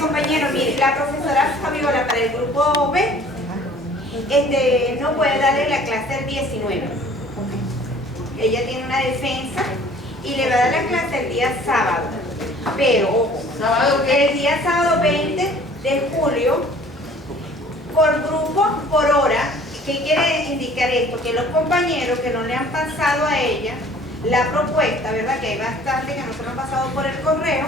Compañero, mire, la profesora Fabiola para el grupo B no puede darle la clase el 19. Ella tiene una defensa y le va a dar la clase el día sábado. Pero, ojo, el día sábado 20 de julio, por grupo, por hora. ¿Qué quiere indicar esto? Que los compañeros que no le han pasado a ella la propuesta, ¿verdad? Que hay bastante que no se lo han pasado por el correo.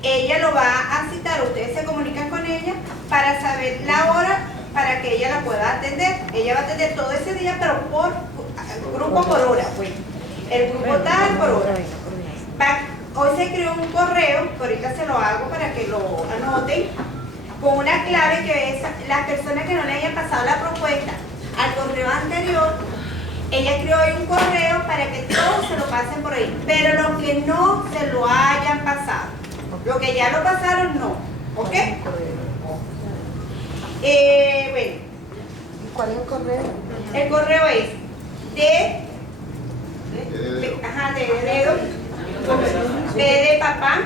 Ella lo va a citar, ustedes se comunican con ella para saber la hora para que ella la pueda atender. Ella va a atender todo ese día, pero por grupo por hora. Pues. El grupo tal por hora. Hoy se creó un correo, que ahorita se lo hago para que lo anoten, con una clave que es las personas que no le hayan pasado la propuesta al correo anterior. Ella creó hoy un correo para que todos se lo pasen por ahí, pero los que no se lo hayan pasado. Los que ya lo pasaron, no. ¿Ok? Bueno. ¿Cuál es el correo? El correo es de dedo, D de papá,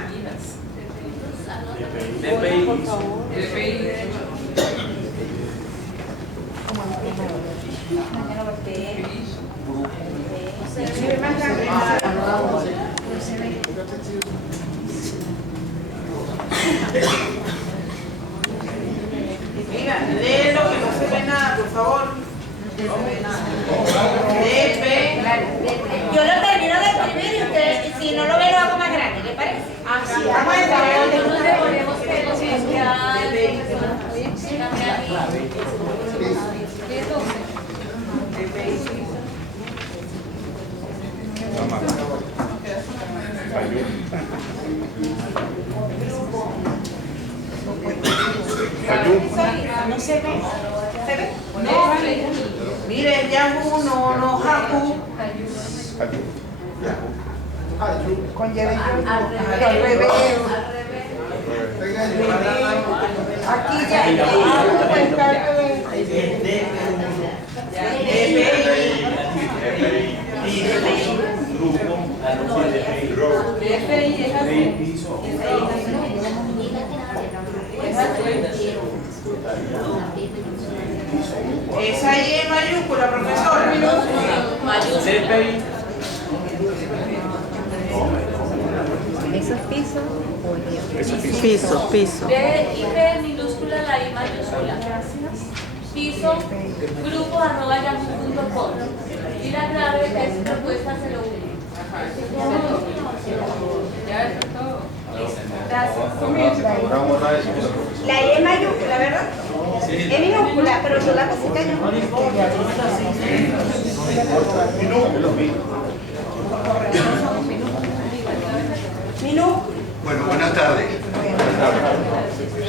Mira, léelo que no se ve nada, por favor. No se ve nada. Yo lo termino de escribir y usted, si no lo ve, lo hago más grande, ¿le parece? Así Vamos a entrar. No se ve. ¿Se ve? No, miren, Yahoo, no Haku. Con Yahoo. Al revés. Aquí ya. Es ahí en mayúscula, profesora. ¿Eso es piso? Piso. B y P minúscula, la I mayúscula. Piso, grupo@yahoo.com. Y la clave es propuesta 01. Ya eso es todo. La I es mayúscula, ¿verdad? Es minúscula, pero yo la cosita no. Bueno, buenas tardes.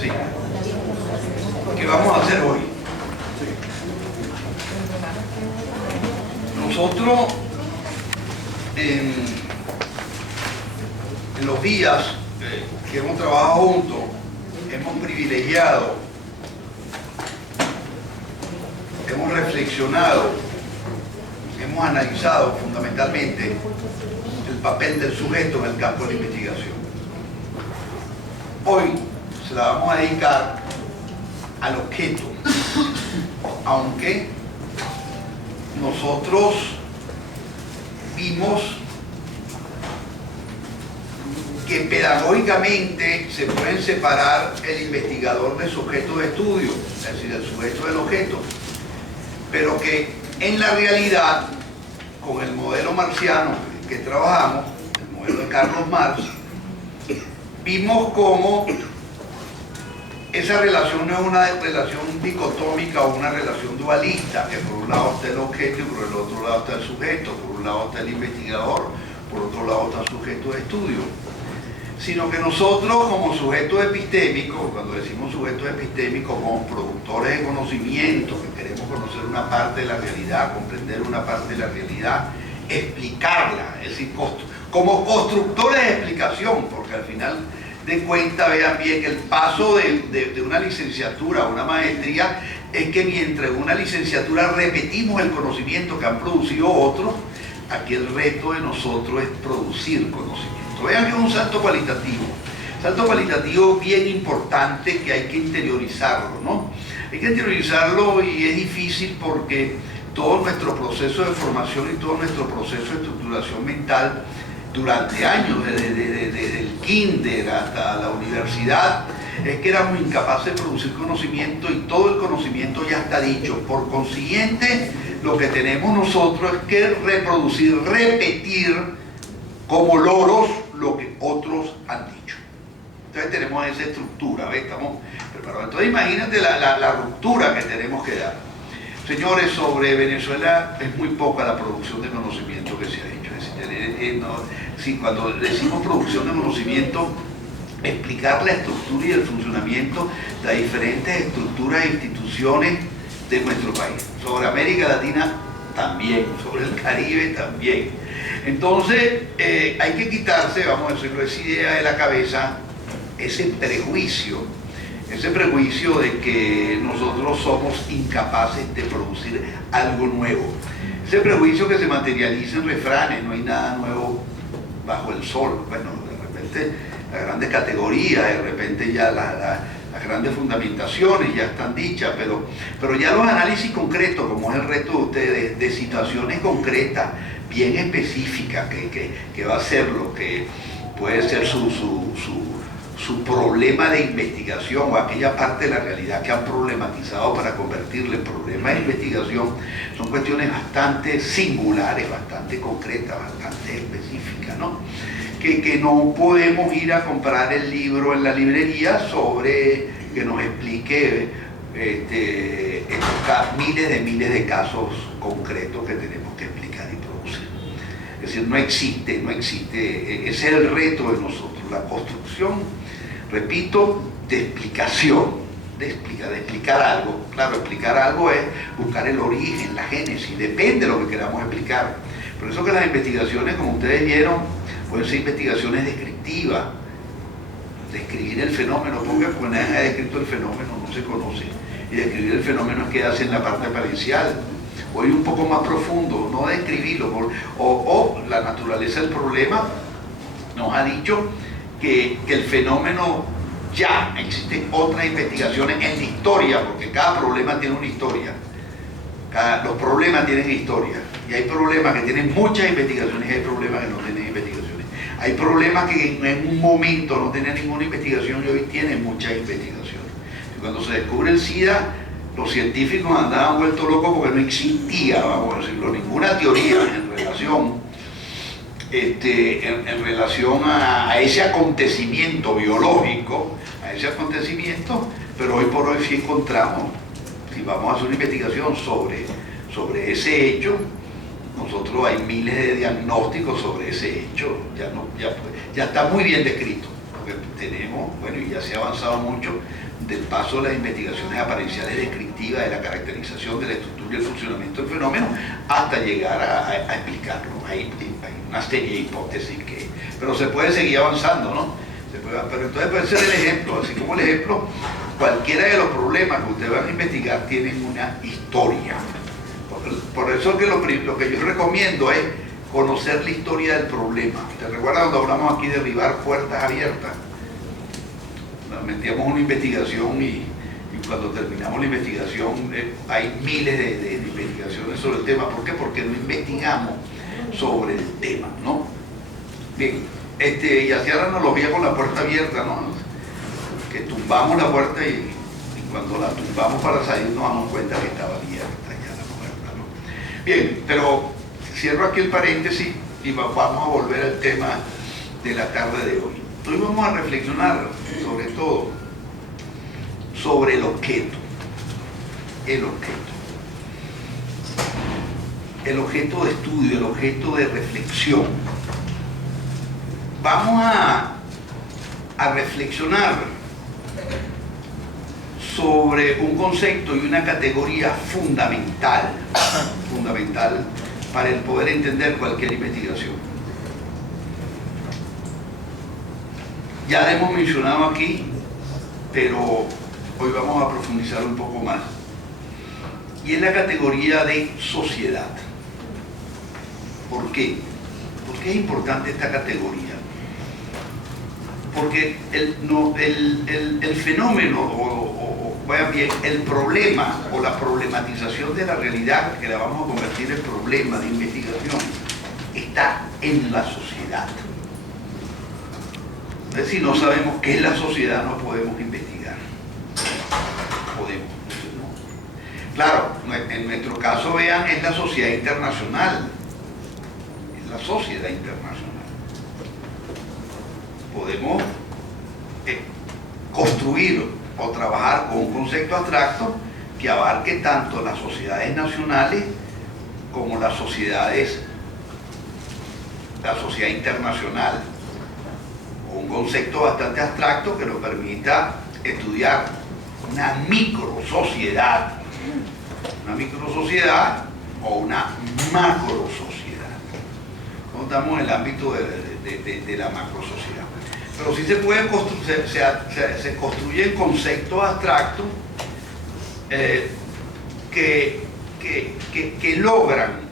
Sí. ¿Qué vamos a hacer hoy? Nosotros en los días que hemos trabajado juntos, hemos privilegiado, hemos reflexionado, hemos analizado fundamentalmente el papel del sujeto en el campo de la investigación. Hoy se la vamos a dedicar al objeto, aunque nosotros vimos que pedagógicamente se pueden separar el investigador de su objeto de estudio, es decir, el sujeto del objeto, pero que en la realidad, con el modelo marxiano que trabajamos, el modelo de Carlos Marx, vimos cómo esa relación no es una relación dicotómica o una relación dualista, que por un lado está el objeto y por el otro lado está el sujeto, por un lado está el investigador, por otro lado está el sujeto de estudio, sino que nosotros como sujetos epistémicos, cuando decimos sujetos epistémicos, como productores de conocimiento, que queremos conocer una parte de la realidad, comprender una parte de la realidad, explicarla, es decir, como constructores de explicación, porque al final de cuentas, vean bien que el paso de una licenciatura a una maestría es que mientras en una licenciatura repetimos el conocimiento que han producido otros, aquí el reto de nosotros es producir conocimiento. Vean que es un salto cualitativo. Salto cualitativo bien importante que hay que interiorizarlo, ¿no? Hay que interiorizarlo y es difícil porque todo nuestro proceso de formación y todo nuestro proceso de estructuración mental durante años, desde el kinder hasta la universidad, es que éramos incapaces de producir conocimiento y todo el conocimiento ya está dicho. Por consiguiente, lo que tenemos nosotros es que reproducir, repetir como loros lo que otros han dicho. Entonces tenemos esa estructura, ¿ves? Estamos preparados. Entonces imagínate la ruptura que tenemos que dar. Señores, sobre Venezuela es muy poca la producción de conocimiento que se ha hecho. Es decir, cuando decimos producción de conocimiento, explicar la estructura y el funcionamiento de las diferentes estructuras e instituciones de nuestro país. Sobre América Latina también, sobre el Caribe también. Entonces hay que quitarse, vamos a decirlo, esa idea de la cabeza, ese prejuicio de que nosotros somos incapaces de producir algo nuevo. Ese prejuicio que se materializa en refranes, no hay nada nuevo bajo el sol. Bueno, de repente las grandes categorías, de repente ya las grandes fundamentaciones ya están dichas, pero ya los análisis concretos, como es el reto de ustedes, de situaciones concretas, bien específicas, que va a ser lo que puede ser su problema de investigación o aquella parte de la realidad que han problematizado para convertirle en problema de investigación, son cuestiones bastante singulares, bastante concretas, bastante específicas, ¿no? Que no podemos ir a comprar el libro en la librería sobre que nos explique estos miles de casos concretos que tenemos que explicar y producir. Es decir, no existe, ese es el reto de nosotros, la construcción, repito, de explicación, de explicar algo. Claro, explicar algo es buscar el origen, la génesis, depende de lo que queramos explicar. Por eso que las investigaciones, como ustedes vieron, pueden ser investigaciones descriptivas, describir el fenómeno, porque cuando nadie ha descrito el fenómeno no se conoce, y describir el fenómeno es quedarse en la parte apariencial, o ir un poco más profundo, no describirlo, o la naturaleza del problema nos ha dicho que el fenómeno ya existen otras investigaciones en la historia, porque cada problema tiene una historia, los problemas tienen historia, y hay problemas que tienen muchas investigaciones y hay problemas que no tienen investigaciones. Hay problemas que en un momento no tenían ninguna investigación y hoy tienen muchas investigaciones. Y cuando se descubre el SIDA, los científicos andaban vueltos locos porque no existía, vamos a decirlo, ninguna teoría en relación a ese acontecimiento biológico, pero hoy por hoy sí encontramos, si vamos a hacer una investigación sobre ese hecho, nosotros hay miles de diagnósticos sobre ese hecho, ya está muy bien descrito, porque tenemos, bueno, y ya se ha avanzado mucho del paso de las investigaciones aparienciales descriptivas de la caracterización de la estructura y el funcionamiento del fenómeno hasta llegar a explicarlo. Hay una serie de hipótesis pero se puede seguir avanzando, ¿no? Pero entonces puede ser el ejemplo, así como el ejemplo, cualquiera de los problemas que ustedes van a investigar tienen una historia. Por eso que lo que yo recomiendo es conocer la historia del problema. ¿Te recuerdas cuando hablamos aquí de derribar puertas abiertas? Nos metíamos una investigación y cuando terminamos la investigación hay miles de investigaciones sobre el tema. ¿Por qué? Porque no investigamos sobre el tema, ¿no? Bien, y hacía la analogía con la puerta abierta, ¿no? Que tumbamos la puerta y cuando la tumbamos para salir nos damos cuenta que estaba abierta. Bien, pero cierro aquí el paréntesis y vamos a volver al tema de la tarde de hoy. Hoy vamos a reflexionar sobre todo sobre el objeto. El objeto de estudio, el objeto de reflexión. Vamos a reflexionar sobre un concepto y una categoría fundamental para el poder entender cualquier investigación. Ya la hemos mencionado aquí, pero hoy vamos a profundizar un poco más. Y es la categoría de sociedad. ¿Por qué? ¿Por qué es importante esta categoría? porque el fenómeno, vean bien, el problema o la problematización de la realidad, que la vamos a convertir en problema de investigación, está en la sociedad. Es decir, no sabemos qué es la sociedad, no podemos investigar. Podemos, no. Claro, en nuestro caso, vean, es la sociedad internacional. Es la sociedad internacional. Podemos construir o trabajar con un concepto abstracto que abarque tanto las sociedades nacionales como la sociedad internacional, o un concepto bastante abstracto que nos permita estudiar una micro sociedad o una macro sociedad. No estamos en el ámbito de la macro sociedad, pero sí se pueden se construyen conceptos abstractos que logran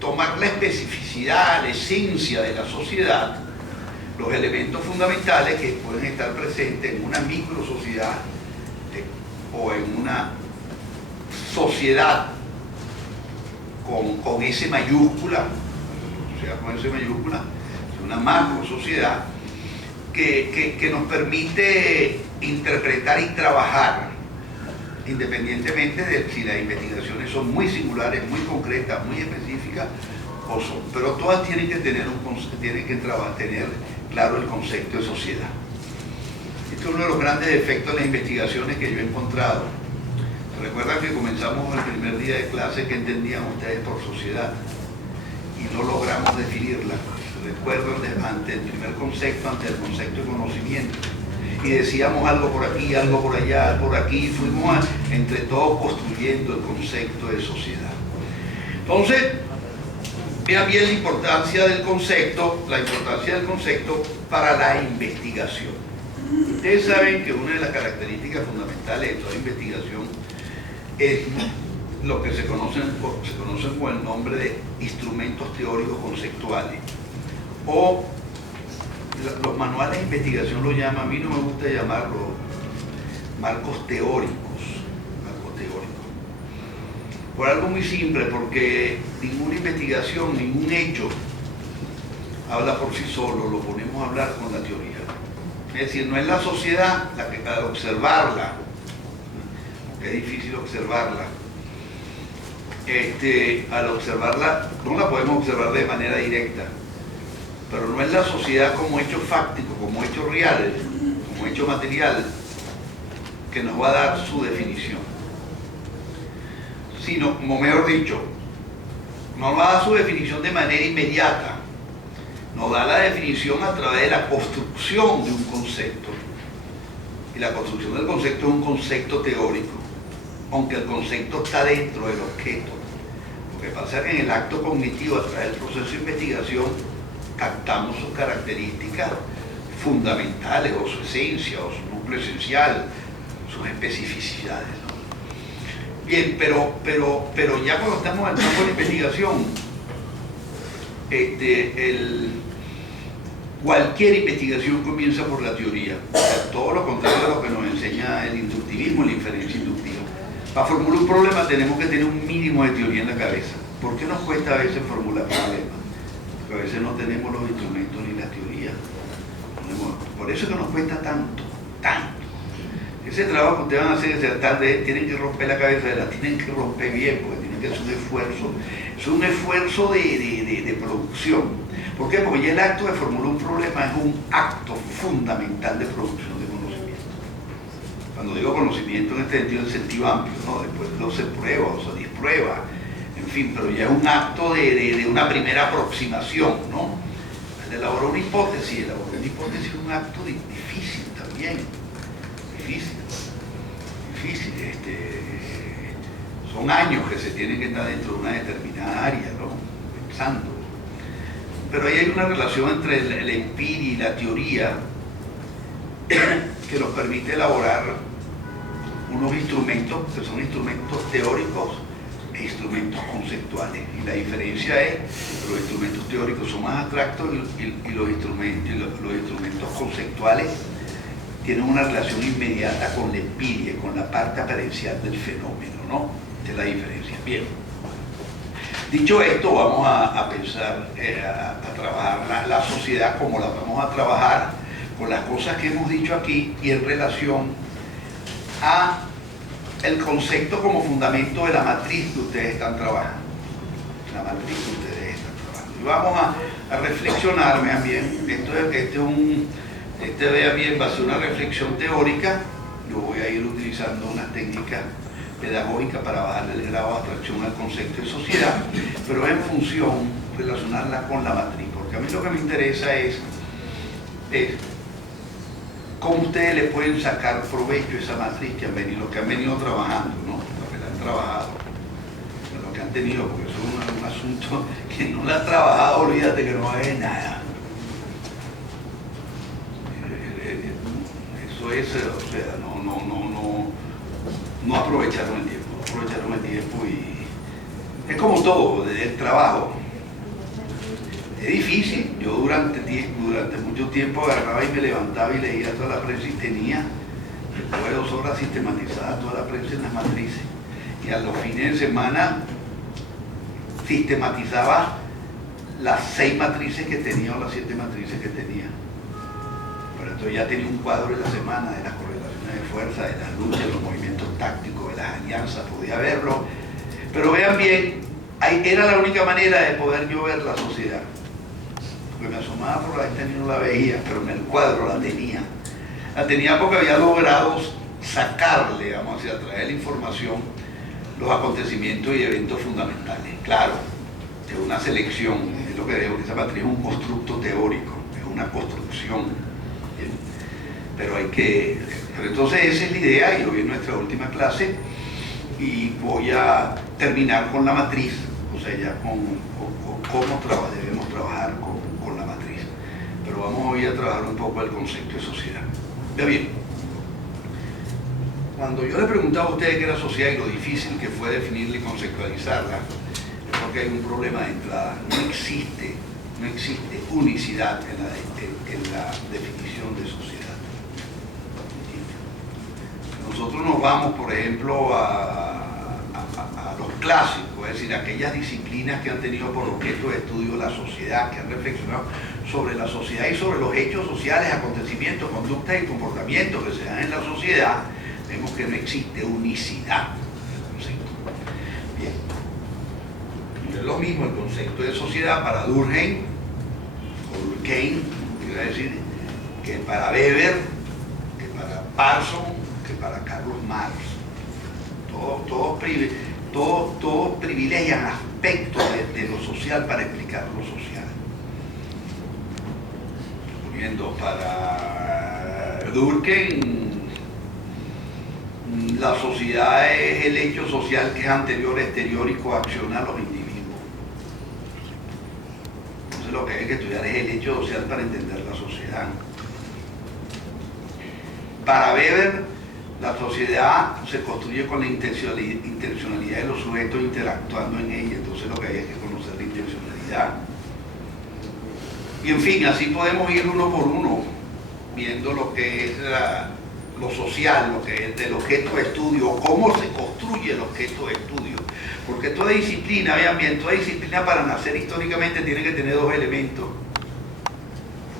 tomar la especificidad, la esencia de la sociedad, los elementos fundamentales que pueden estar presentes en una micro sociedad o en una sociedad con S mayúscula, una macro sociedad que nos permite interpretar y trabajar, independientemente de si las investigaciones son muy singulares, muy concretas, muy específicas, pero todas tienen que tener tener claro el concepto de sociedad. Este es uno de los grandes efectos de las investigaciones que yo he encontrado. Recuerdan que comenzamos el primer día de clase que entendían ustedes por sociedad y no logramos definirla. Recuerdan ante el primer concepto, ante el concepto de conocimiento, y decíamos algo por aquí, algo por allá, por aquí, y fuimos entre todos construyendo el concepto de sociedad. Entonces, vean bien la importancia del concepto para la investigación. Ustedes saben que una de las características fundamentales de toda investigación es lo que se conocen con el nombre de instrumentos teóricos conceptuales, o los manuales de investigación lo llaman, a mí no me gusta llamarlo marcos teóricos, por algo muy simple, porque ninguna investigación, ningún hecho habla por sí solo, lo ponemos a hablar con la teoría. Es decir, no es la sociedad la que al observarla, porque es difícil observarla, al observarla no la podemos observar de manera directa, pero no es la sociedad como hecho fáctico, como hecho real, como hecho material, que nos va a dar su definición, sino, como mejor dicho, nos va a dar su definición de manera inmediata, nos da la definición a través de la construcción de un concepto, y la construcción del concepto es un concepto teórico, aunque el concepto está dentro del objeto. Lo que pasa es que en el acto cognitivo, a través del proceso de investigación, captamos sus características fundamentales, o su esencia, o su núcleo esencial, sus especificidades, ¿no? Bien, pero ya cuando estamos en el campo de investigación, cualquier investigación comienza por la teoría, o sea, todo lo contrario a lo que nos enseña el inductivismo y la inferencia inductiva. Para formular un problema tenemos que tener un mínimo de teoría en la cabeza. ¿Por qué nos cuesta a veces formular problemas? Porque a veces no tenemos los instrumentos ni la teoría. Por eso es que nos cuesta tanto. Ese trabajo que ustedes van a hacer tienen que romper la cabeza, la tienen que romper bien, porque tienen que hacer un esfuerzo de producción. ¿Por qué? Porque ya el acto de formular un problema es un acto fundamental de producción de conocimiento. Cuando digo conocimiento en este sentido, en sentido amplio, ¿no? Después no se prueba o se disprueba, en fin, pero ya es un acto de una primera aproximación, ¿no? El elaborar una hipótesis es un acto difícil también, difícil. Son años que se tienen que estar dentro de una determinada área, ¿no? Pensando. Pero ahí hay una relación entre el empiria y la teoría que nos permite elaborar unos instrumentos que son instrumentos teóricos instrumentos conceptuales. Y la diferencia es que los instrumentos teóricos son más abstractos y los instrumentos conceptuales tienen una relación inmediata con la empiria, con la parte apariencial del fenómeno, ¿no? Esta es la diferencia. Bien. Dicho esto, vamos a pensar, a trabajar la sociedad como la vamos a trabajar con las cosas que hemos dicho aquí y en relación a el concepto como fundamento de la matriz que ustedes están trabajando. La matriz que ustedes están trabajando. Y vamos a reflexionar, vean bien, vean bien, va a ser una reflexión teórica. Yo voy a ir utilizando unas técnicas pedagógicas para bajarle el grado de abstracción al concepto de sociedad, pero en función relacionarla con la matriz, porque a mí lo que me interesa es cómo ustedes le pueden sacar provecho a esa matriz que han venido trabajando, ¿no? Lo que la han trabajado, lo que han tenido, porque eso es un asunto que no la han trabajado, olvídate que no hay nada. Eso es, o sea, no aprovecharon el tiempo, y es como todo, el trabajo. Es difícil. Yo durante mucho tiempo agarraba y me levantaba y leía toda la prensa y tenía después de 2 horas sistematizada toda la prensa en las matrices. Y a los fines de semana sistematizaba las 6 matrices que tenía o las 7 matrices que tenía. Pero entonces ya tenía un cuadro de la semana, de las correlaciones de fuerza, de las luchas, de los movimientos tácticos, de las alianzas, podía verlo. Pero vean bien, era la única manera de poder yo ver la sociedad. Porque me asomaba por la ventana y no la veía, pero en el cuadro la tenía. La tenía porque había logrado sacarle, vamos a decir, a través de la información, los acontecimientos y eventos fundamentales. Claro, es una selección, es lo que digo, que esa matriz es un constructo teórico, es una construcción. ¿Bien? Pero entonces esa es la idea, y hoy en nuestra última clase, y voy a terminar con la matriz, o sea, ya con cómo debemos trabajar con la matriz. Pero vamos hoy a trabajar un poco el concepto de sociedad. Ya bien, cuando yo le preguntaba a ustedes qué era sociedad y lo difícil que fue definirla y conceptualizarla, es porque hay un problema de entrada. No existe unicidad en la definición de sociedad. Nosotros nos vamos, por ejemplo, a los clásicos, es decir, aquellas disciplinas que han tenido por objeto de estudio la sociedad, que han reflexionado sobre la sociedad y sobre los hechos sociales, acontecimientos, conductas y comportamientos que se dan en la sociedad. Vemos que no existe unicidad del concepto. Bien. Y es lo mismo el concepto de sociedad para Durkheim, o Durkheim, quiero decir, que para Weber, que para Parsons, que para Carlos Marx. Todos privilegian aspectos de lo social para explicar lo social. Suponiendo para Durkheim, la sociedad es el hecho social que es anterior, exterior y coacciona a los individuos. Entonces lo que hay que estudiar es el hecho social para entender la sociedad. Para Weber, la sociedad se construye con la intencionalidad de los sujetos interactuando en ella, entonces lo que hay es que conocer la intencionalidad. Y en fin, así podemos ir uno por uno, viendo lo que es lo social, lo que es del objeto de estudio, cómo se construye el objeto de estudio. Porque toda disciplina, vean bien, toda disciplina para nacer históricamente tiene que tener 2 elementos.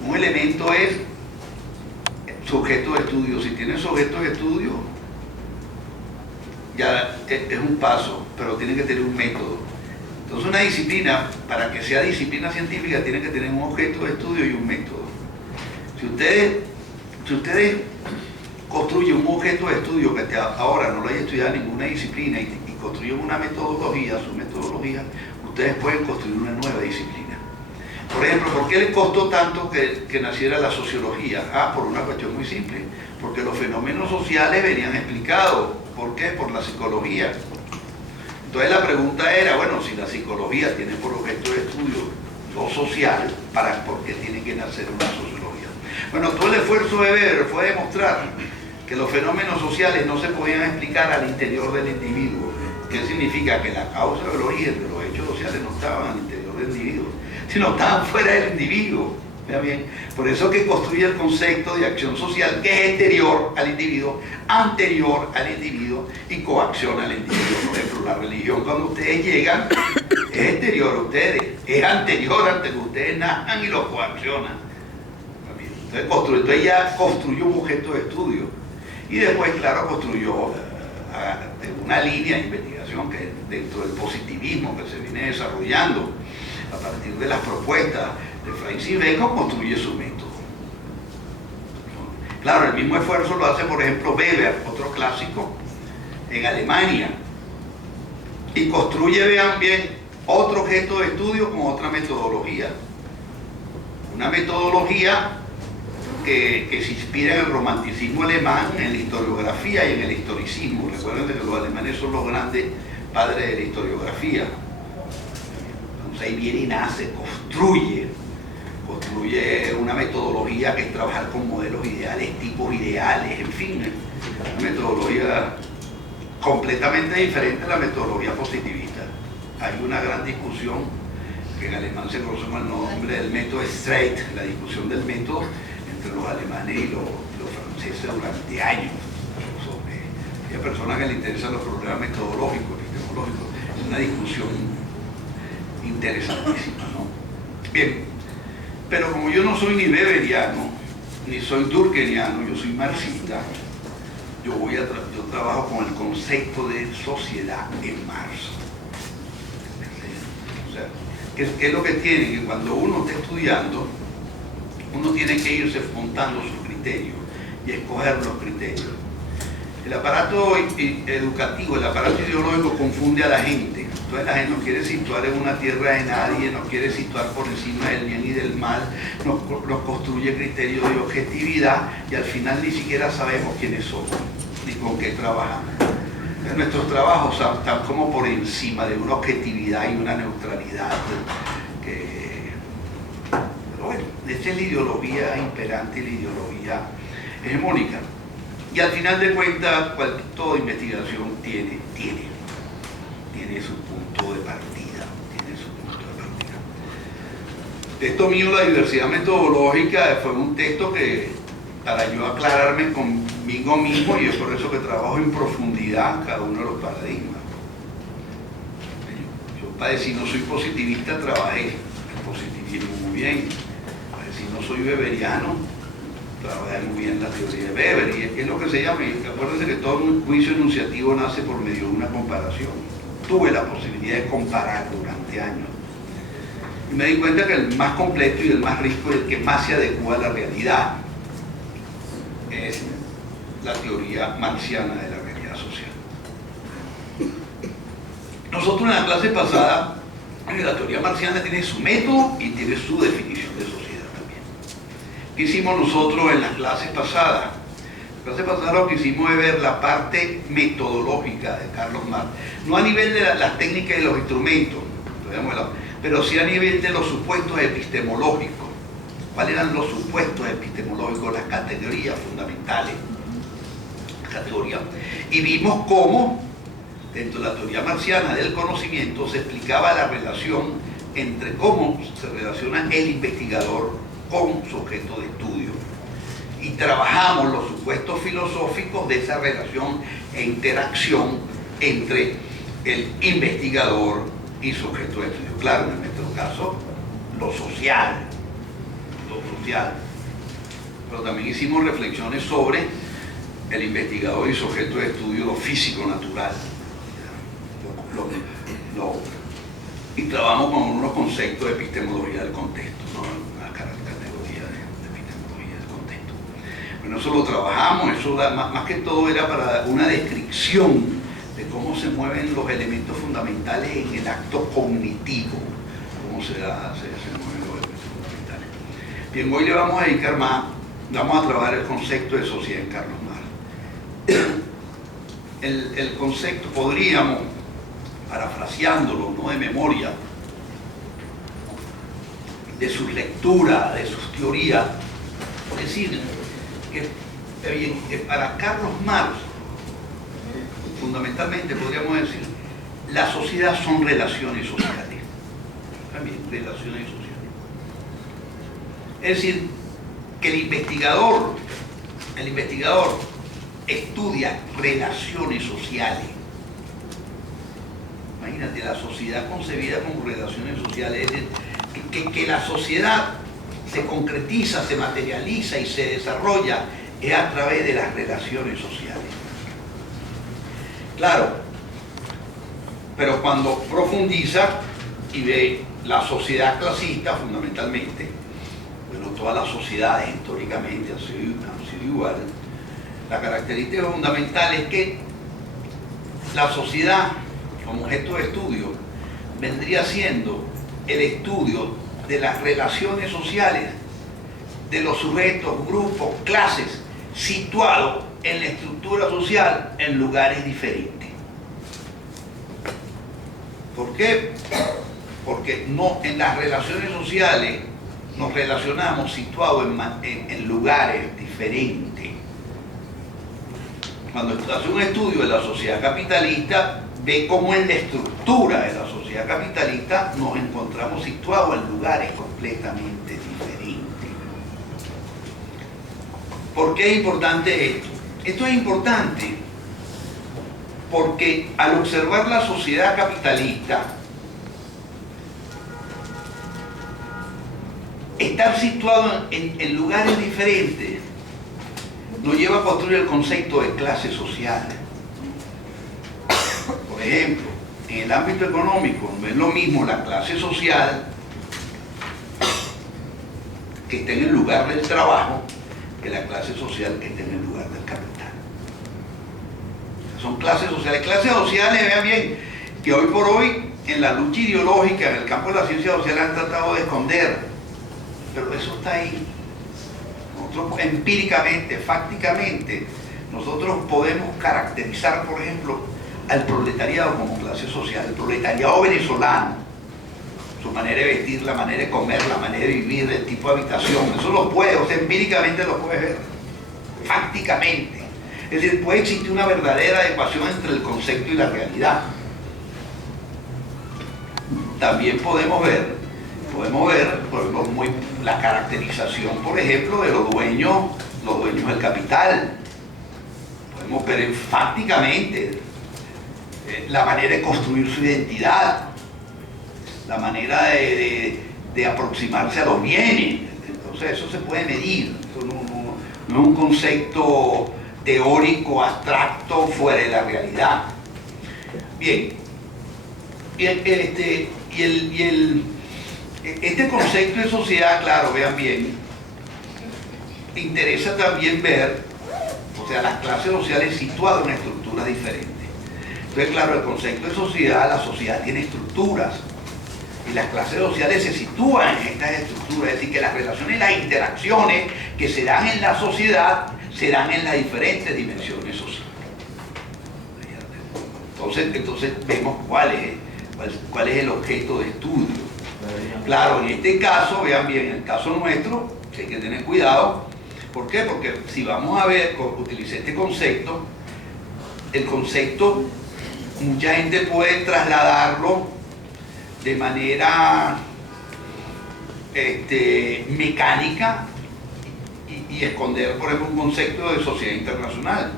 Un elemento es sujeto de estudio. Si tiene sujeto de estudio, ya es un paso, pero tiene que tener un método. Entonces una disciplina, para que sea disciplina científica, tiene que tener un objeto de estudio y un método. Si ustedes construyen un objeto de estudio que hasta ahora no lo haya estudiado en ninguna disciplina y construyen una metodología, su metodología, ustedes pueden construir una nueva disciplina. Por ejemplo, ¿por qué le costó tanto que naciera la sociología? Por una cuestión muy simple, porque los fenómenos sociales venían explicados. ¿Por qué? Por la psicología. Entonces la pregunta era, bueno, si la psicología tiene por objeto de estudio lo social, ¿por qué tiene que nacer una sociología? Bueno, todo el esfuerzo de Weber fue demostrar que los fenómenos sociales no se podían explicar al interior del individuo, ¿Qué significa? Que la causa del origen de los hechos sociales no estaban al interior del individuo, sino estaban fuera del individuo. ¿Vea bien? Por eso que construye el concepto de acción social, que es exterior al individuo, anterior al individuo y coacciona al individuo. Por ejemplo, la religión, cuando ustedes llegan, es exterior a ustedes, es anterior antes que ustedes nazcan y los coacciona. Entonces ella construyó un objeto de estudio y después, claro, construyó una línea de investigación que dentro del positivismo que se viene desarrollando a partir de las propuestas de Francis Bacon, construye su método. Claro, el mismo esfuerzo lo hace, por ejemplo, Weber, otro clásico, en Alemania, y construye, vean bien, otro objeto de estudio con otra metodología. Una metodología que se inspira en el romanticismo alemán, en la historiografía y en el historicismo. Recuerden que los alemanes son los grandes padres de la historiografía. Entonces ahí viene y nace, construye una metodología que es trabajar con modelos ideales, tipos ideales, en fin, una metodología completamente diferente a la metodología positivista. Hay una gran discusión que en alemán se conoce con el nombre del método Streit, la discusión del método entre los alemanes y los franceses durante años. Hay personas que le interesan los problemas metodológicos, epistemológicos. Es una discusión interesantísima, ¿no? Bien, pero como yo no soy ni weberiano, ni soy durkheimiano, yo soy marxista, yo trabajo con el concepto de sociedad en Marx. O sea, ¿qué es lo que tiene? Que cuando uno está estudiando, uno tiene que irse montando sus criterios y escoger los criterios. El aparato educativo, el aparato ideológico confunde a la gente. Entonces la gente nos quiere situar en una tierra de nadie, nos quiere situar por encima del bien y del mal, nos construye criterios de objetividad y al final ni siquiera sabemos quiénes somos ni con qué trabajamos. Entonces, nuestros trabajos están como por encima de una objetividad y una neutralidad pero bueno, esa es la ideología imperante y la ideología hegemónica. Y al final de cuentas, toda investigación tiene su punto de partida. Texto mío, La diversidad metodológica, fue un texto que, para yo aclararme conmigo mismo, y es por eso que trabajo en profundidad cada uno de los paradigmas. Yo, para decir no soy positivista, trabajé el positivismo muy bien. Para decir no soy weberiano, trabajé muy bien la teoría de Weber, y es lo que se llama, acuérdense que todo un juicio enunciativo nace por medio de una comparación. Tuve la posibilidad de comparar durante años y me di cuenta que el más completo y el más rico y el que más se adecua a la realidad es la teoría marxiana de la realidad social. Nosotros en la clase pasada, la teoría marxiana tiene su método y tiene su definición de sociedad también. ¿Qué hicimos nosotros en las clases pasadas? En la clase pasada lo que hicimos es ver la parte metodológica de Carlos Marx, no a nivel de las técnicas y los instrumentos, pero sí a nivel de los supuestos epistemológicos. ¿Cuáles eran los supuestos epistemológicos, las categorías fundamentales? Y vimos cómo, dentro de la teoría marxiana del conocimiento, se explicaba la relación entre cómo se relaciona el investigador con su objeto de estudio. Y trabajamos los supuestos filosóficos de esa relación e interacción entre el investigador y su objeto de estudio. Claro, en nuestro caso, lo social. Pero también hicimos reflexiones sobre el investigador y su objeto de estudio, lo físico natural. Y trabajamos con unos conceptos de epistemología del contexto, ¿no? Una categoría de epistemología del contexto. Bueno, eso lo trabajamos, eso más que todo era para una descripción de cómo se mueven los elementos fundamentales en el acto cognitivo, cómo se mueven los elementos fundamentales. Bien, hoy le vamos a dedicar más, vamos a trabajar el concepto de sociedad en Carlos Marx. El concepto, podríamos, parafraseándolo, no de memoria, de sus lecturas, de sus teorías, decir que para Carlos Marx, fundamentalmente podríamos decir la sociedad son relaciones sociales. También relaciones sociales. Es decir, que el investigador estudia relaciones sociales. Imagínate, la sociedad concebida como relaciones sociales, es decir, que la sociedad se concretiza, se materializa y se desarrolla es a través de las relaciones sociales. Claro, pero cuando profundiza y ve la sociedad clasista fundamentalmente, pero todas las sociedades históricamente han sido iguales, la característica fundamental es que la sociedad como objeto de estudio vendría siendo el estudio de las relaciones sociales de los sujetos, grupos, clases situados en la estructura social en lugares diferentes. ¿Por qué? Porque no, en las relaciones sociales nos relacionamos situados en lugares diferentes. Cuando hace un estudio de la sociedad capitalista, ve cómo en la estructura de la sociedad capitalista nos encontramos situados en lugares completamente diferentes. ¿Por qué es importante esto? Esto es importante porque al observar la sociedad capitalista, estar situado en lugares diferentes nos lleva a construir el concepto de clase social. Por ejemplo, en el ámbito económico no es lo mismo la clase social que está en el lugar del trabajo que la clase social que está en el lugar del capital. Son clases sociales. Clases sociales, vean bien, que hoy por hoy en la lucha ideológica, en el campo de la ciencia social han tratado de esconder, pero eso está ahí. Nosotros empíricamente, fácticamente, nosotros podemos caracterizar, por ejemplo, al proletariado como clase social, el proletariado venezolano, su manera de vestir, la manera de comer, la manera de vivir, el tipo de habitación, eso lo puede, o sea, empíricamente lo puede ver, fácticamente. Es decir, puede existir una verdadera adecuación entre el concepto y la realidad. También podemos ver por ejemplo, la caracterización, por ejemplo, de los dueños del capital. Podemos ver enfáticamente la manera de construir su identidad, la manera de aproximarse a los bienes. Entonces eso se puede medir. Eso no es un concepto teórico, abstracto, fuera de la realidad. Bien, este concepto de sociedad, claro, vean bien, interesa también ver, o sea, las clases sociales situadas en una estructura diferente. Entonces, claro, el concepto de sociedad, la sociedad tiene estructuras y las clases sociales se sitúan en estas estructuras, es decir, que las relaciones y las interacciones que se dan en la sociedad se dan en las diferentes dimensiones sociales. Entonces vemos cuál es el objeto de estudio. Claro, en este caso, vean bien, en el caso nuestro, hay que tener cuidado. ¿Por qué? Porque si vamos a ver, utilicé este concepto, el concepto, mucha gente puede trasladarlo de manera mecánica y esconder, por ejemplo, un concepto de sociedad internacional.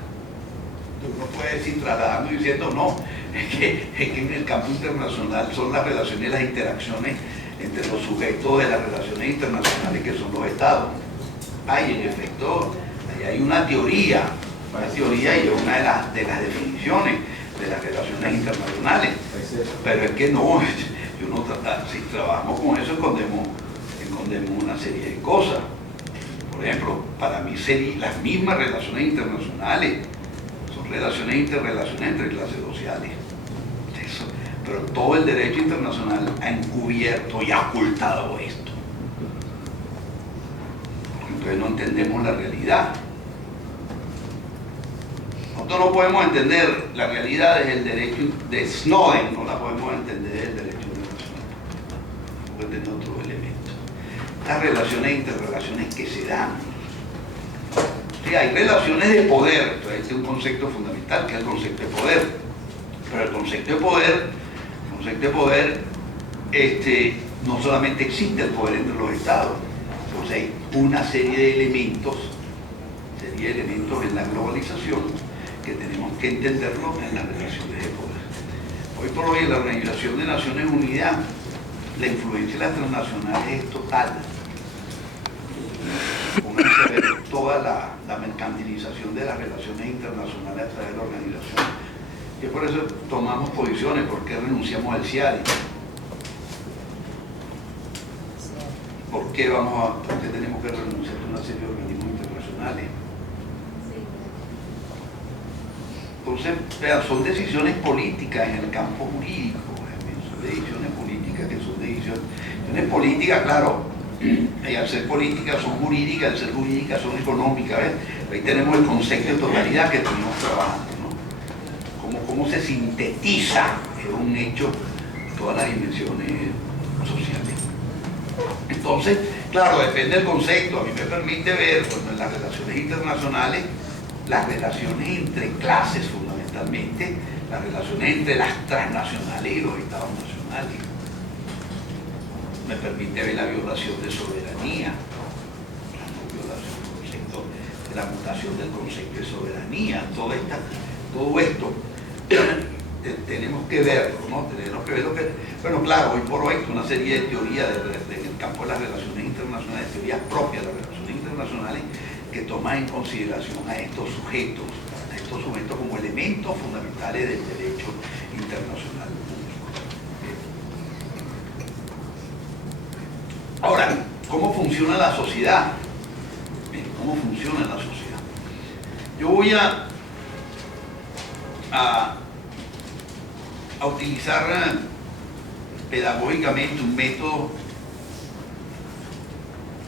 Uno puede decir, trasladando y diciendo, no, es que en el campo internacional son las relaciones y las interacciones entre los sujetos de las relaciones internacionales que son los estados. En efecto, ahí hay una teoría y es una de las definiciones de las relaciones internacionales, pero es que no, si trabajamos con eso escondemos una serie de cosas. Por ejemplo, para mí las mismas relaciones internacionales son relaciones interrelaciones entre clases sociales. Eso. Pero todo el derecho internacional ha encubierto y ha ocultado esto. Entonces no entendemos la realidad. Nosotros no podemos entender la realidad desde el derecho de Snowden, no la podemos entender desde el derecho internacional. Podemos entender otros elementos. Las relaciones e interrelaciones que se dan. Sí, hay relaciones de poder, entonces este es un concepto fundamental que es el concepto de poder. Pero el concepto de poder, no solamente existe el poder entre los estados, pues hay una serie de elementos en la globalización que tenemos que entenderlo en las relaciones de poder. Hoy por hoy en la Organización de Naciones Unidas la influencia de las transnacionales es total. Pónganse a ver toda la mercantilización de las relaciones internacionales a través de la organización. Y por eso tomamos posiciones, porque renunciamos al CIADI. ¿Por qué tenemos que renunciar a una serie de organismos internacionales? Entonces, son decisiones políticas en el campo jurídico, son decisiones políticas que son decisiones políticas, claro, y al ser políticas son jurídicas, al ser jurídicas son económicas, ¿ves? Ahí tenemos el concepto de totalidad que estuvimos trabajando, ¿no? Cómo se sintetiza en un hecho todas las dimensiones sociales. Entonces, claro, depende del concepto. A mí me permite ver, cuando en las relaciones internacionales, las relaciones entre clases fundamentalmente, las relaciones entre las transnacionales y los estados nacionales. Me permite ver la violación de soberanía, la mutación del concepto de soberanía, todo esto tenemos que verlo, ¿no? Tenemos que ver lo que... Bueno, claro, hoy por hoy hay una serie de teorías en el campo de las relaciones internacionales, teorías propias de las relaciones internacionales, que toman en consideración a estos sujetos como elementos fundamentales del derecho internacional público. Ahora, ¿cómo funciona la sociedad? ¿Cómo funciona la sociedad? Yo voy a utilizar pedagógicamente un método.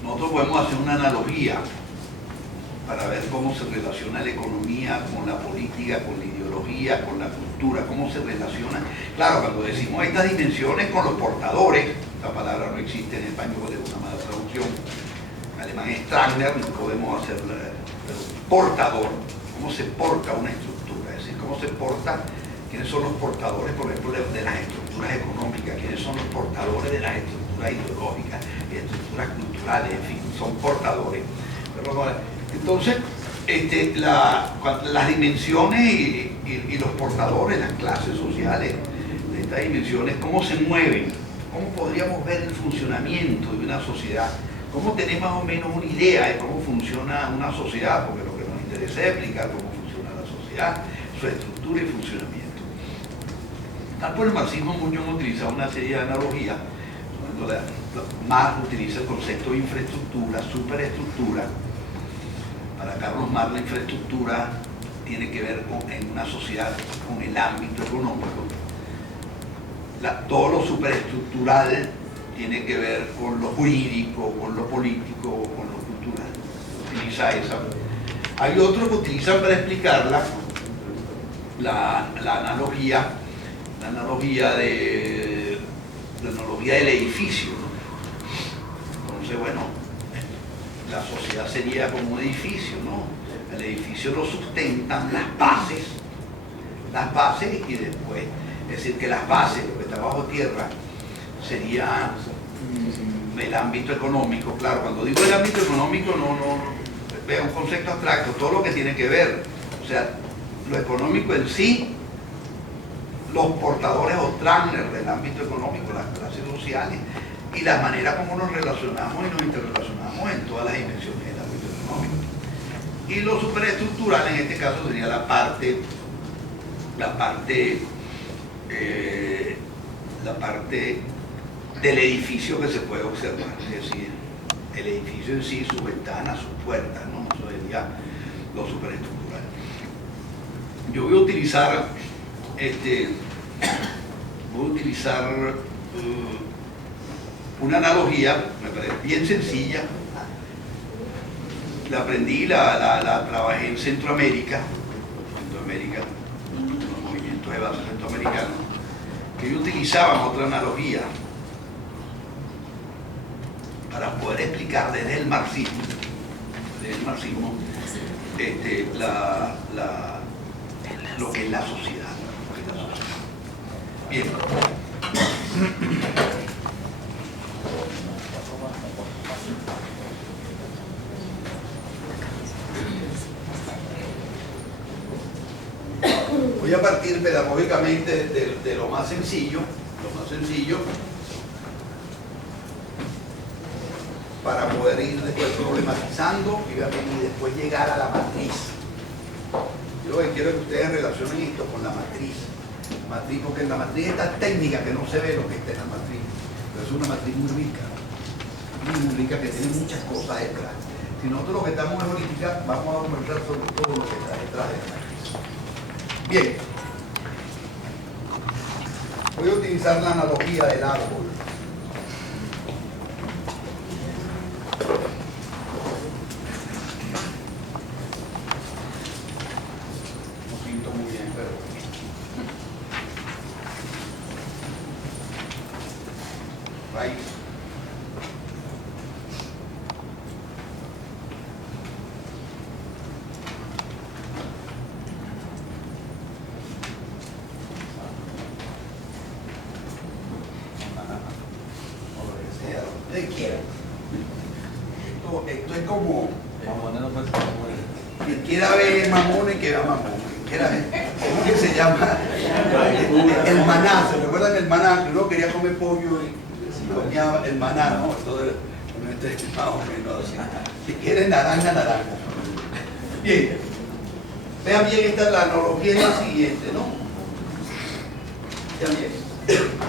Nosotros podemos hacer una analogía para ver cómo se relaciona la economía con la política, con la ideología, con la cultura, cómo se relaciona. Claro, cuando decimos estas dimensiones con los portadores, la palabra no existe en español, es una mala traducción, en alemán es Tragner, no podemos hacerla, pero portador, cómo se porta una estructura, es decir, cómo se porta, quiénes son los portadores, por ejemplo, de las estructuras económicas, quiénes son los portadores de las estructuras ideológicas, estructuras culturales, en fin, son portadores. Entonces, las dimensiones y los portadores, las clases sociales de estas dimensiones, cómo se mueven, cómo podríamos ver el funcionamiento de una sociedad, cómo tener más o menos una idea de cómo funciona una sociedad, porque lo que nos interesa es explicar cómo funciona la sociedad, su estructura y funcionamiento. Tal por el marxismo, muchos han utilizado una serie de analogías. Marx utiliza el concepto de infraestructura, superestructura. Para Carlos Marx, la infraestructura tiene que ver en una sociedad con el ámbito económico. Todo lo superestructural tiene que ver con lo jurídico, con lo político, con lo cultural. Utiliza esa. Hay otros que utilizan para explicarla la analogía del edificio, ¿no? Entonces, bueno, la sociedad sería como un edificio, ¿no? El edificio lo sustentan las bases y después, es decir, que las bases, lo que está bajo tierra, sería el ámbito económico. Claro, cuando digo el ámbito económico no veo un concepto abstracto, todo lo que tiene que ver, o sea, lo económico en sí, los portadores o Tragner del ámbito económico, las clases sociales, y la manera como nos relacionamos y nos interrelacionamos en todas las dimensiones del ámbito económico. Y lo superestructural en este caso sería la parte del edificio que se puede observar, es decir, el edificio en sí, sus ventanas, sus puertas, ¿no? Eso sería lo superestructural. Yo voy a utilizar una analogía, me parece bien sencilla. La aprendí, la trabajé en Centroamérica, los movimientos de base centroamericanos, que ellos utilizaban otra analogía para poder explicar desde el marxismo, lo que es la sociedad. Bien. Voy a partir pedagógicamente de lo más sencillo, para poder ir después problematizando y después llegar a la matriz. Yo lo que quiero es que ustedes relacionen esto con la matriz, porque en la matriz está técnica que no se ve lo que está en la matriz, pero es una matriz muy rica que tiene muchas cosas extras. Si nosotros lo que estamos en ahorita vamos a conversar sobre todo lo que está detrás de la matriz. Bien, voy a utilizar la analogía del árbol. No siento muy bien, pero raíz. Esto es como quien quiera ver mamones que vea mamones, quien quiera ver, ¿cómo que se llama? El maná, ¿se recuerdan el maná? Que uno quería comer pollo y comía el maná, ¿no? Entonces, más o menos así. Si quieren naranja, naranja. Bien, vean bien, esta es la analogía, es la siguiente, ¿no? Vean bien,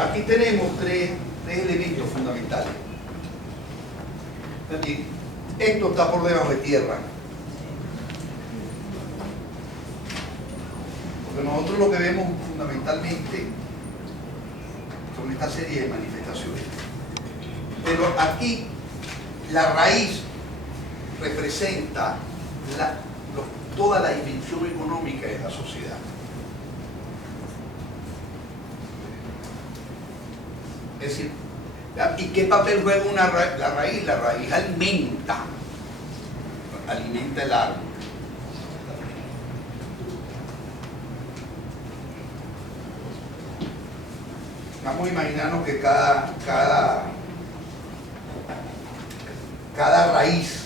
aquí tenemos tres elementos fundamentales. Vean bien. Esto está por debajo de tierra. Porque nosotros lo que vemos fundamentalmente son esta serie de manifestaciones. Pero aquí la raíz representa toda la dimensión económica de la sociedad. Es decir, ¿y qué papel juega la raíz? La raíz alimenta el árbol. Vamos a imaginarnos que cada raíz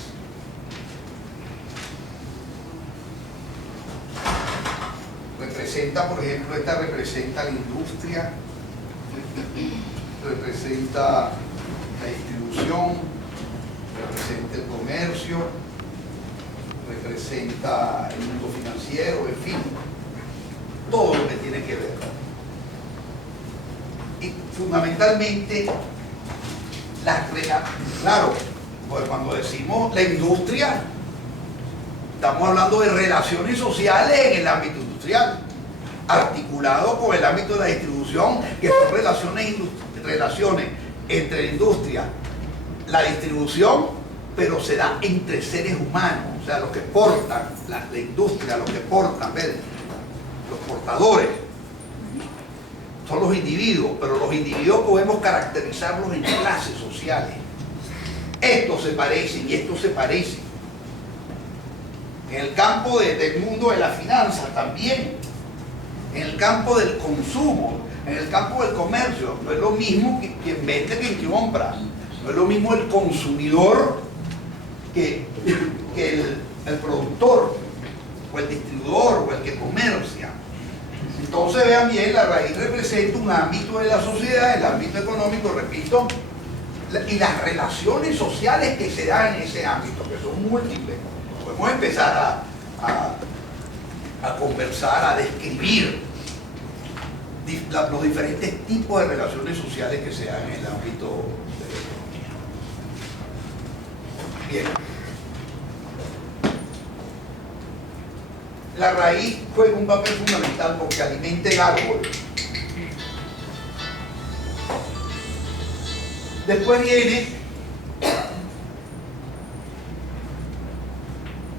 representa, por ejemplo, esta representa la industria, representa la distribución, representa el comercio, representa el mundo financiero, en fin, todo lo que tiene que ver. Y fundamentalmente, claro, pues cuando decimos la industria, estamos hablando de relaciones sociales en el ámbito industrial, articulado con el ámbito de la distribución, que son relaciones entre la industria, la distribución, pero se da entre seres humanos, o sea, los que portan, la industria, los que portan, ¿ves? Los portadores, son los individuos, pero los individuos podemos caracterizarlos en clases sociales. Estos se parecen y estos se parecen. En el campo del mundo de la finanza también, en el campo del consumo, en el campo del comercio, no es lo mismo que quien vende que quien compra, no es lo mismo el consumidor que el productor, o el distribuidor, o el que comercia. Entonces vean bien, la raíz representa un ámbito de la sociedad, el ámbito económico, repito, y las relaciones sociales que se dan en ese ámbito, que son múltiples. Podemos empezar a conversar, a describir los diferentes tipos de relaciones sociales que se dan en el ámbito de la economía. Bien. La raíz juega un papel fundamental porque alimenta el árbol. Después viene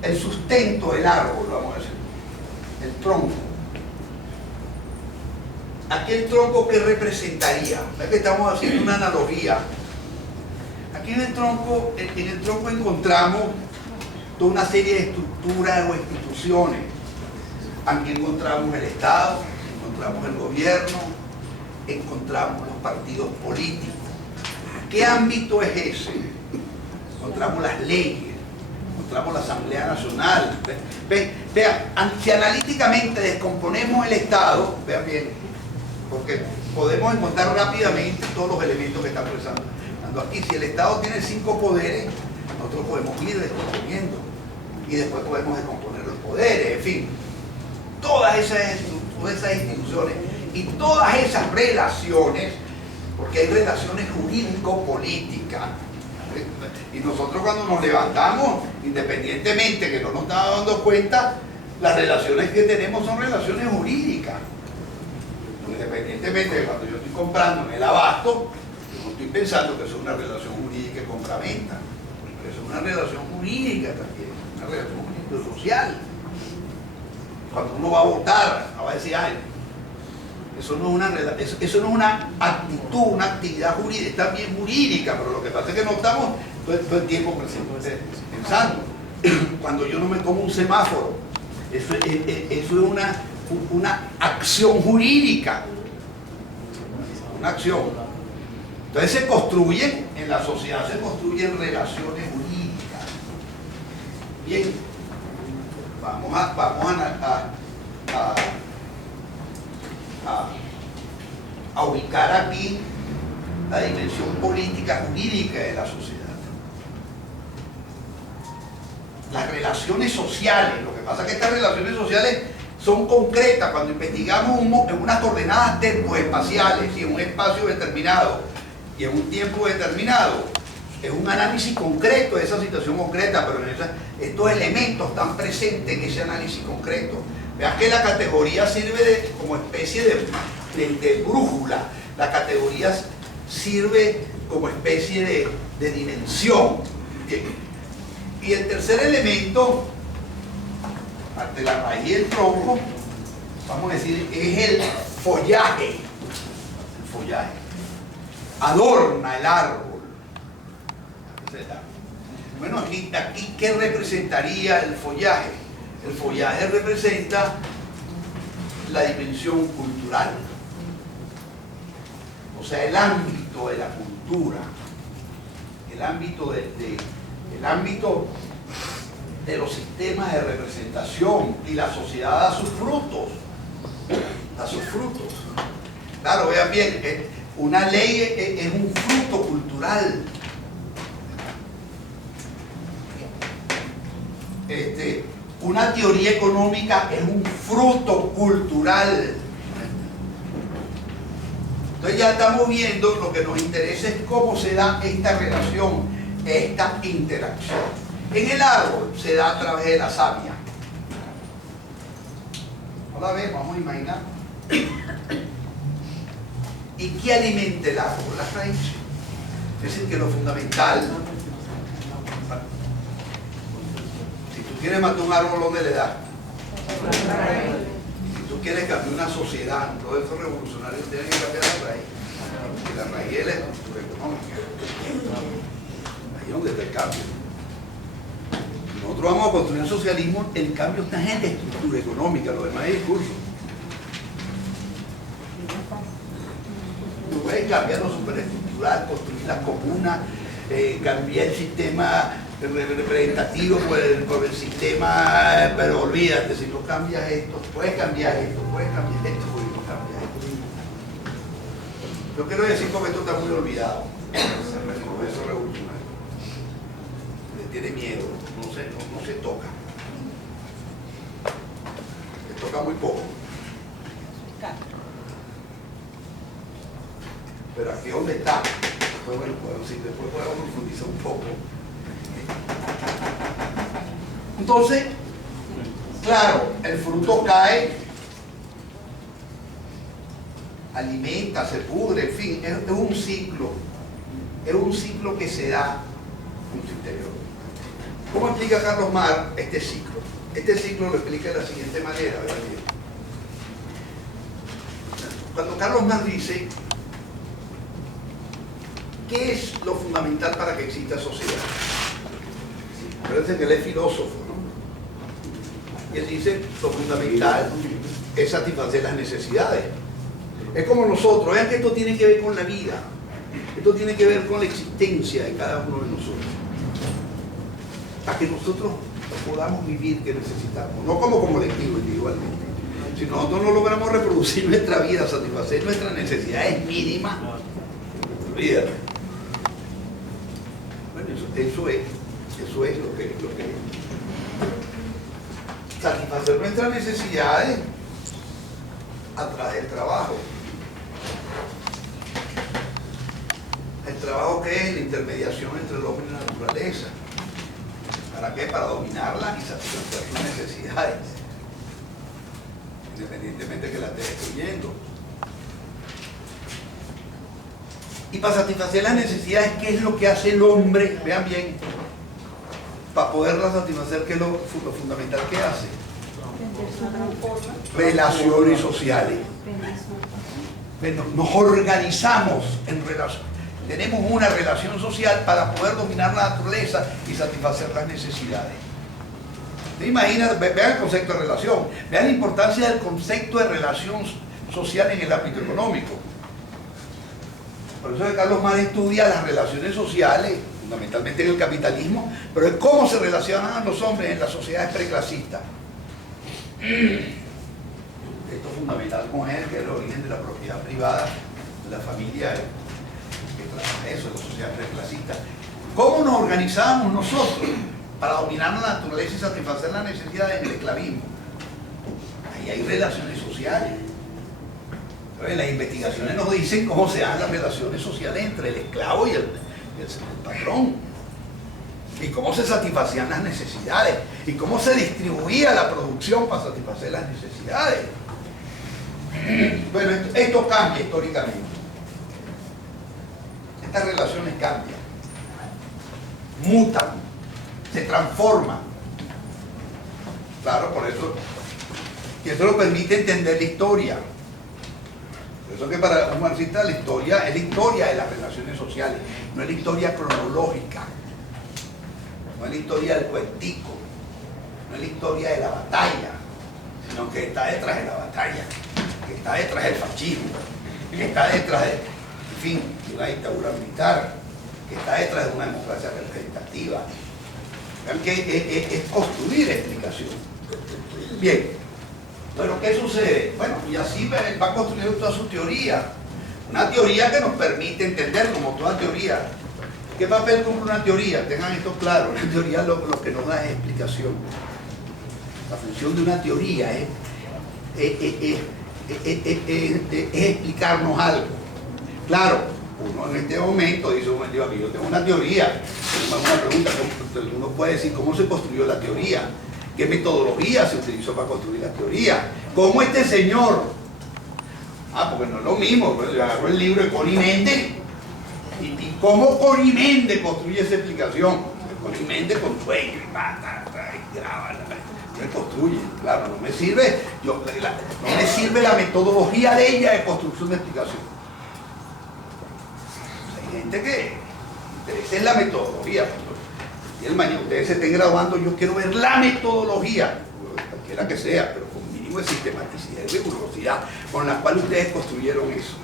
el sustento del árbol, vamos a decir, el tronco. Aquí el tronco, ¿qué representaría? ¿Ves que estamos haciendo una analogía? Aquí en el tronco encontramos toda una serie de estructuras o instituciones. Aquí encontramos el Estado, encontramos el gobierno, encontramos los partidos políticos. ¿Qué ámbito es ese? Encontramos las leyes, encontramos la Asamblea Nacional. Vean, si analíticamente descomponemos el Estado, vean bien, porque podemos encontrar rápidamente todos los elementos que están presando aquí. Si el Estado tiene 5 poderes, nosotros podemos ir descomponiendo y después podemos descomponer los poderes, en fin, todas esas instituciones y todas esas relaciones, porque hay relaciones jurídico-políticas. Y nosotros cuando nos levantamos, independientemente que no nos estamos dando cuenta, las relaciones que tenemos son relaciones jurídicas. Independientemente de cuando yo estoy comprando en el abasto, yo no estoy pensando que eso es una relación jurídica de compra-venta, pero eso es una relación jurídica también, una relación jurídico-social. Cuando uno va a votar, no va a decir, ay, eso no es una actitud, una actividad jurídica, es también jurídica, pero lo que pasa es que no estamos todo el tiempo pensando. Cuando yo no me como un semáforo, eso es una acción jurídica, una acción. Entonces se construyen, en la sociedad se construyen relaciones jurídicas. Bien, vamos a ubicar aquí la dimensión política jurídica de la sociedad. Las relaciones sociales, lo que pasa es que estas relaciones sociales son concretas cuando investigamos en unas coordenadas tempoespaciales y en un espacio determinado y en un tiempo determinado. Es un análisis concreto de esa situación concreta, pero estos elementos están presentes en ese análisis concreto. Vean que la categoría sirve como especie de brújula. La categoría sirve como especie de dimensión. Y el tercer elemento, ante la raíz y el tronco, vamos a decir, es el follaje. El follaje. Adorna el árbol. Bueno, aquí ¿qué representaría el follaje? El follaje representa la dimensión cultural, o sea, el ámbito de la cultura, el ámbito de los sistemas de representación, y la sociedad da sus frutos, Claro, vean bien, una ley es un fruto cultural. Una teoría económica es un fruto cultural. Entonces ya estamos viendo, lo que nos interesa es cómo se da esta relación, esta interacción. En el árbol se da a través de la savia. ¿No la ves? Vamos a imaginar. ¿Y qué alimenta el árbol? Las raíces. Es decir, que lo fundamental, si tú quieres matar un árbol, ¿dónde le das? Si tú quieres cambiar una sociedad, todos esos revolucionarios tienen que cambiar la raíz. Y la raíz es la estructura económica. Ahí es donde está el cambio. Nosotros vamos a construir un socialismo, el cambio está en la estructura económica, lo demás es discurso. Tú puedes cambiar lo superestructural, construir las comunas, cambiar el sistema representativo por el sistema, pero olvídate, si no cambias esto, puedes cambiar esto, porque no cambias esto. Yo quiero decir porque esto está muy olvidado, eso revolucionario. Le tiene miedo, no se toca. Se toca muy poco. Pero aquí donde está, después, después podemos profundizar un poco. Entonces, claro, el fruto cae, alimenta, se pudre, en fin, es un ciclo que se da en su interior. ¿Cómo explica Carlos Marx este ciclo? Este ciclo lo explica de la siguiente manera, ¿verdad? Cuando Carlos Marx dice, ¿qué es lo fundamental para que exista sociedad? Parece que él es filósofo, ¿no? Y él dice, lo fundamental es satisfacer las necesidades. Es como nosotros, vean que esto tiene que ver con la vida, esto tiene que ver con la existencia de cada uno de nosotros, para que nosotros podamos vivir que necesitamos, no como colectivo individualmente. Si nosotros no logramos reproducir nuestra vida, satisfacer nuestras necesidades mínimas, olvídate. Bueno, eso es lo que satisfacer nuestras necesidades a través del trabajo. El trabajo que es la intermediación entre el hombre y la naturaleza. ¿Para qué? Para dominarla y satisfacer sus necesidades, independientemente que la esté destruyendo. Y para satisfacer las necesidades, ¿qué es lo que hace el hombre? Vean bien, para poderlas satisfacer, ¿qué es lo fundamental que hace? Relaciones sociales. Bueno, nos organizamos en relación. Tenemos una relación social para poder dominar la naturaleza y satisfacer las necesidades. ¿Te imaginas? Vean el concepto de relación. Vean la importancia del concepto de relación social en el ámbito económico. Por eso que Carlos Marx estudia las relaciones sociales, fundamentalmente en el capitalismo, pero es cómo se relacionan los hombres en las sociedades preclasistas. Esto es fundamental con él, que es el origen de la propiedad privada, de la familia, que trabaja eso, de la sociedad preclasista. ¿Cómo nos organizamos nosotros para dominar la naturaleza y satisfacer las necesidades en el esclavismo? Ahí hay relaciones sociales. Entonces, las investigaciones nos dicen cómo se dan las relaciones sociales entre el esclavo y el patrón. Y cómo se satisfacían las necesidades. Y cómo se distribuía la producción para satisfacer las necesidades. Bueno, esto cambia históricamente. Estas relaciones cambian. Mutan. Se transforman. Claro, por eso. Y eso lo permite entender la historia. Por eso que para un marxista la historia es la historia de las relaciones sociales, no es la historia cronológica, no es la historia del cuentico, no es la historia de la batalla, sino que está detrás de la batalla, que está detrás del fascismo, que está detrás de, en fin, de una dictadura militar, que está detrás de una democracia representativa. Vean que es construir explicación. Bien. Bueno, ¿qué sucede? Bueno, y así va construyendo toda su teoría. Una teoría que nos permite entender, como toda teoría. ¿Qué papel cumple una teoría? Tengan esto claro. Una teoría lo que nos da es explicación. La función de una teoría es explicarnos algo. Claro, uno en este momento dice, bueno, yo tengo una teoría. Una pregunta, uno puede decir, ¿cómo se construyó la teoría? ¿Qué metodología se utilizó para construir la teoría? ¿Cómo este señor? Porque no es lo mismo, pues yo agarro el libro de Connie Méndez y cómo Connie Méndez construye esa explicación. Connie Méndez con sueño y graba, no construye, claro, no me sirve, no me sirve la metodología de ella de construcción de explicación. Hay gente que interesa en la metodología. Y el mañana ustedes se estén graduando, yo quiero ver la metodología, cualquiera que sea, pero con mínimo de sistematicidad y rigurosidad con la cual ustedes construyeron eso.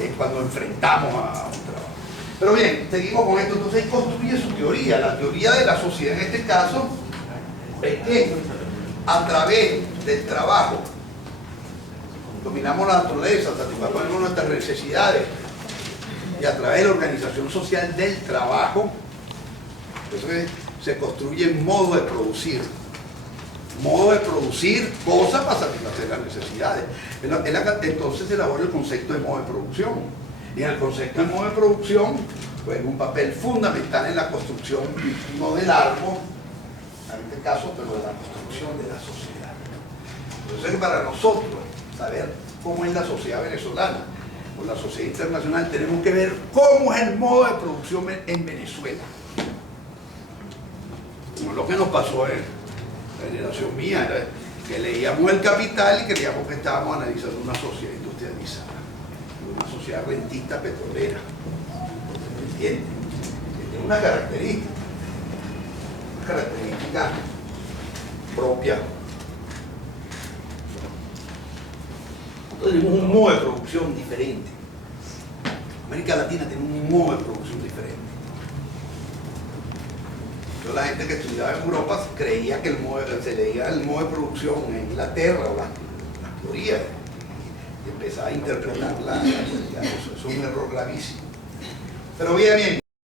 Es cuando enfrentamos a un trabajo. Pero bien, seguimos con esto. Entonces construye su teoría. La teoría de la sociedad en este caso es que a través del trabajo dominamos la naturaleza, satisfacemos nuestras necesidades. Y a través de la organización social del trabajo, entonces se construyen modos de producir cosas para satisfacer las necesidades. Entonces se elabora el concepto de modo de producción. Y en el concepto de modo de producción juega un papel fundamental en la construcción, no del árbol, en este caso, pero de la construcción de la sociedad. Entonces para nosotros saber cómo es la sociedad venezolana, con la sociedad internacional, tenemos que ver cómo es el modo de producción en Venezuela. Como lo que nos pasó en la generación mía, era que leíamos El Capital y creíamos que estábamos analizando una sociedad industrializada, una sociedad rentista petrolera. ¿Entiendes? Tiene una característica propia Nosotros tenemos un modo de producción diferente. América Latina tiene un modo de producción diferente. Entonces, la gente que estudiaba en Europa creía que se leía el modo de producción en Inglaterra o las teorías y empezaba a interpretarla. Eso es un error gravísimo. Pero bien,